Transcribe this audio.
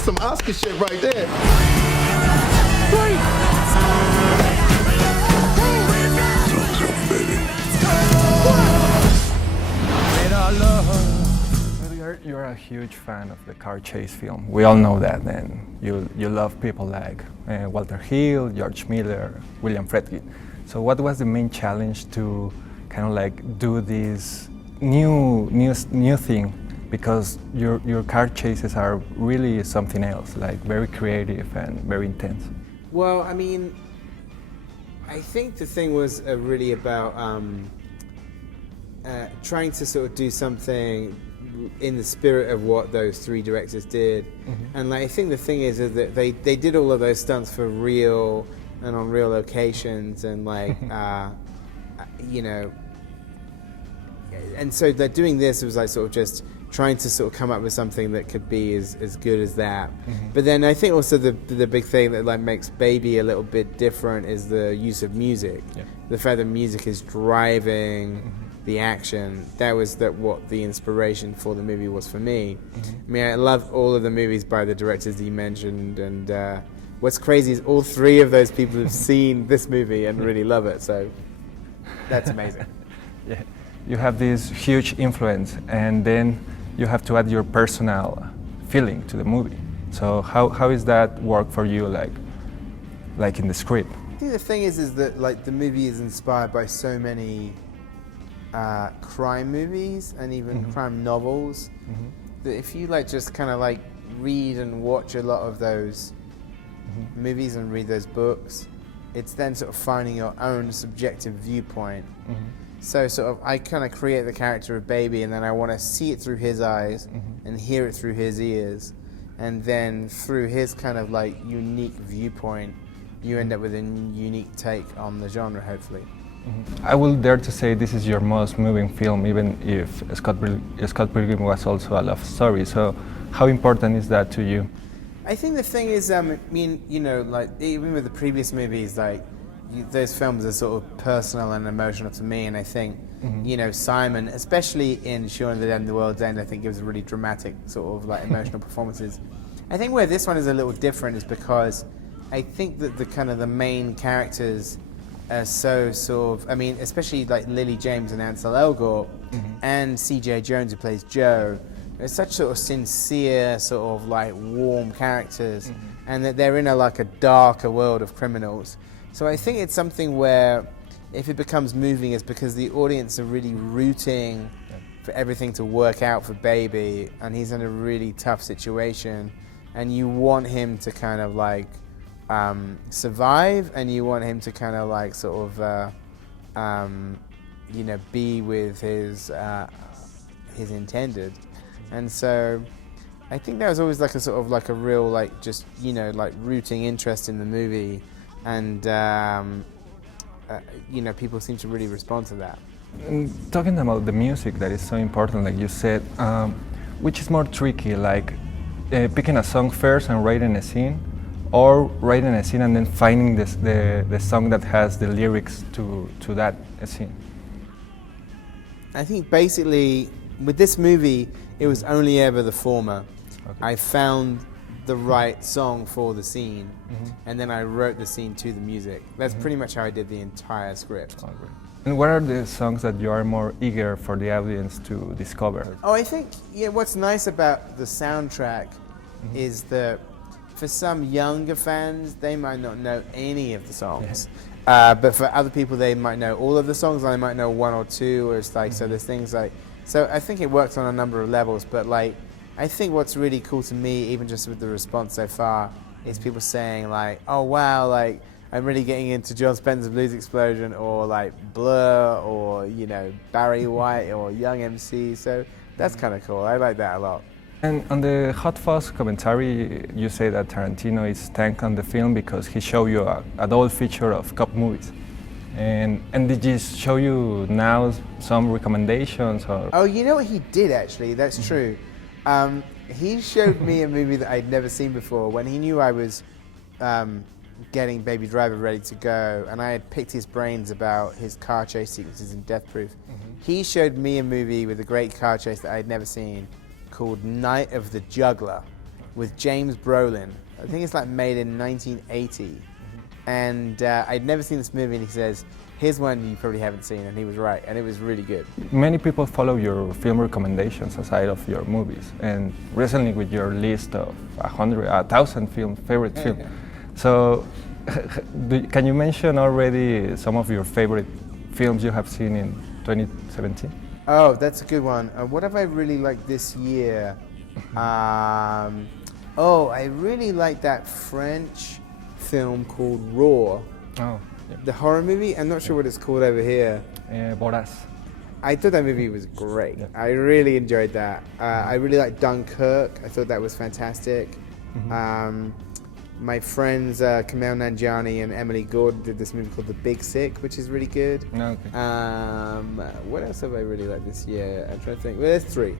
That's some Oscar shit right there. Edgar, you're a huge fan of the car chase film. We all know that, and you love people like Walter Hill, George Miller, William Friedkin. So what was the main challenge to kind of like do this new thing? Because your car chases are really something else, like very creative and very intense. Well, I mean, I think the thing was really about trying to sort of do something in the spirit of what those three directors did. Mm-hmm. And like, I think the thing is that they did all of those stunts for real and on real locations and like, you know, and so like doing this was like sort of just trying to sort of come up with something that could be as good as that. Mm-hmm. But then I think also the big thing that like makes Baby a little bit different is the use of music. Yeah. The fact that music is driving the action. That was what the inspiration for the movie was for me. Mm-hmm. I mean, I love all of the movies by the directors that you mentioned, and what's crazy is all three of those people have seen this movie and really love it, so that's amazing. Yeah. You have this huge influence, and then you have to add your personal feeling to the movie. So how is that work for you, like in the script? I think the thing is that like the movie is inspired by so many crime movies and even crime novels that if you like just kind of like read and watch a lot of those movies and read those books, it's then sort of finding your own subjective viewpoint. So sort of I kind of create the character of Baby, and then I want to see it through his eyes and hear it through his ears, and then through his kind of like unique viewpoint you end up with a unique take on the genre, hopefully. I will dare to say this is your most moving film, even if Scott Pilgrim was also a love story. So how important is that to you? I think the thing is, I mean, you know, like even with the previous movies, like those films are sort of personal and emotional to me, and I think, you know, Simon, especially in Shaun of the Dead and the World's End, I think gives really dramatic sort of like emotional performances. I think where this one is a little different is because I think that the kind of the main characters are so sort of, I mean, especially like Lily James and Ansel Elgort and C.J. Jones who plays Joe, they're such sort of sincere, sort of like warm characters, and that they're in like a darker world of criminals. So I think it's something where if it becomes moving, it's because the audience are really rooting for everything to work out for Baby, and he's in a really tough situation, and you want him to kind of like survive, and you want him to kind of like sort of you know, be with his intended. And so I think there was always like a sort of like a real like just, you know, like rooting interest in the movie, and you know, people seem to really respond to that. And talking about the music that is so important, like you said, which is more tricky, like picking a song first and writing a scene, or writing a scene and then finding the song that has the lyrics to that scene? I think basically with this movie, it was only ever the former. Okay. I found the right song for the scene, and then I wrote the scene to the music. That's pretty much how I did the entire script. Oh, great. And what are the songs that you are more eager for the audience to discover? Oh, I think, yeah, what's nice about the soundtrack is that for some younger fans, they might not know any of the songs. Yeah. But for other people, they might know all of the songs, and they might know one or two, or it's like, so there's things like, so I think it works on a number of levels, but like, I think what's really cool to me, even just with the response so far, is people saying like, oh wow, like, I'm really getting into John Spencer's Blues Explosion, or like Blur, or, you know, Barry White, or Young MC, so that's kind of cool. I like that a lot. And on the Hot Fuzz commentary, you say that Tarantino is tanked on the film because he showed you a double feature of cop movies. And did he show you now some recommendations? Or? Oh, you know what he did actually, that's true. He showed me a movie that I'd never seen before when he knew I was getting Baby Driver ready to go, and I had picked his brains about his car chase sequences in Death Proof. He showed me a movie with a great car chase that I'd never seen called Night of the Juggler. with James Brolin. I think it's like made in 1980. And I'd never seen this movie, and he says, here's one you probably haven't seen, and he was right, and it was really good. Many people follow your film recommendations aside of your movies, and recently with your list of 1,000 favorite film. So, can you mention already some of your favorite films you have seen in 2017? Oh, that's a good one. What have I really liked this year? I really like that French film called Raw. Oh, yeah. The horror movie. I'm not sure what it's called over here. Boras. I thought that movie was great. Yeah. I really enjoyed that. I really liked Dunkirk. I thought that was fantastic. My friends Kamel Nanjiani and Emily Gordon did this movie called The Big Sick, which is really good. Okay. What else have I really liked this year? I'm trying to think. Well, there's three.